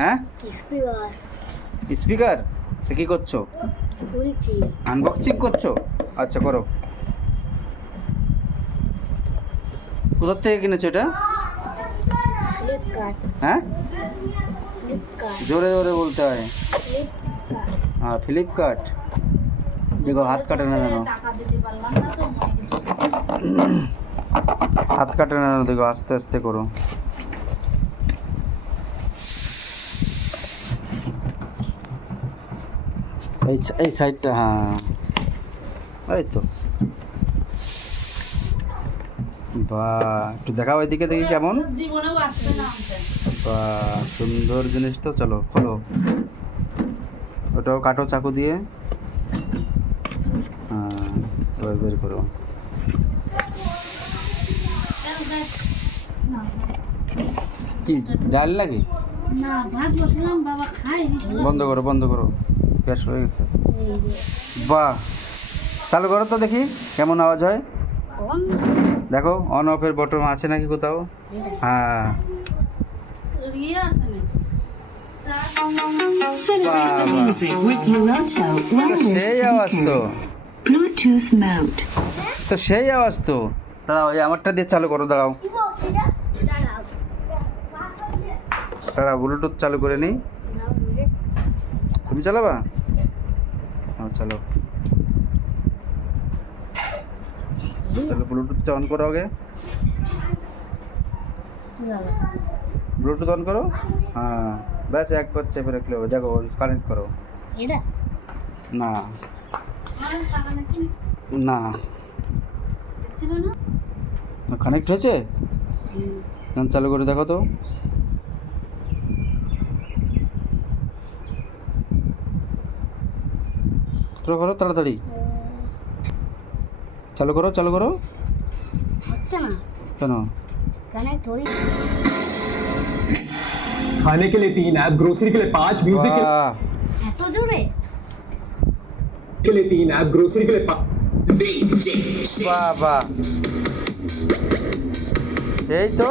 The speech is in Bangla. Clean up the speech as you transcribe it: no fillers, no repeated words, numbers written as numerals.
হ্যাঁ স্পিকার স্পিকার সে কি করছো? বলছি আনবক্সিং করছো? আচ্ছা করো। কোথার থেকে কিনেছো এটা? ফ্লিপকার্ট হ্যাঁ ফ্লিপকার্ট জোরে জোরে বলতে হয়। হ্যাঁ ফ্লিপকার্ট। দেখো হাত কাটে না জানো, হাত কাটে না জানো, দেখো আস্তে আস্তে করো। এই সাইডটা, হ্যাঁ এই তো। বাহ, একটু দেখাও এদিকে দেখি কেমন। বাহ সুন্দর জিনিস তো। চলো খোলো, ওটাও কাটো চাকু দিয়ে। হ্যাঁ এবার বের করো। কি ডাল লাগে? না ভাত বসালাম বাবা খাই বন্ধ করো বন্ধ করো, গ্যাস হয়ে গেছে। বাহ চালু করো তো দেখি কেমন আওয়াজ হয়। দেখো অন অফের বটন আছে নাকি কোথাও? হ্যাঁ Celebrate the music with Moto সেই wireless আওয়াজ তো, speaker. Bluetooth mode. তো সেই আওয়াজ তো। দাঁড়াও এই আমারটা দিয়ে চালু করো, দাঁড়াও দাঁড়াও ব্লুটুথ চালু করে নিই। তুমি চালাবা? হ্যাঁ চালো, তাহলে ব্লুটুথটা অন করো আগে। ব্লুটুথ অন করো। হ্যাঁ ব্যাস একবার চেপে রাখলে হবে। দেখো কানেক্ট করো। এটা না না কানেক্ট হয়েছে? গান চালু করে দেখো তো। করো করো তাড়াতাড়ি, চালু করো চালু করো। হচ্ছে না কেন? কানেক্ট হই खाने के लिए 3 ऐप, ग्रोसरी के लिए 5, म्यूजिक বাহ এত জোরে के लिए 3 ऐप, ग्रोसरी के लिए 5। বাহ বাহ, এই তো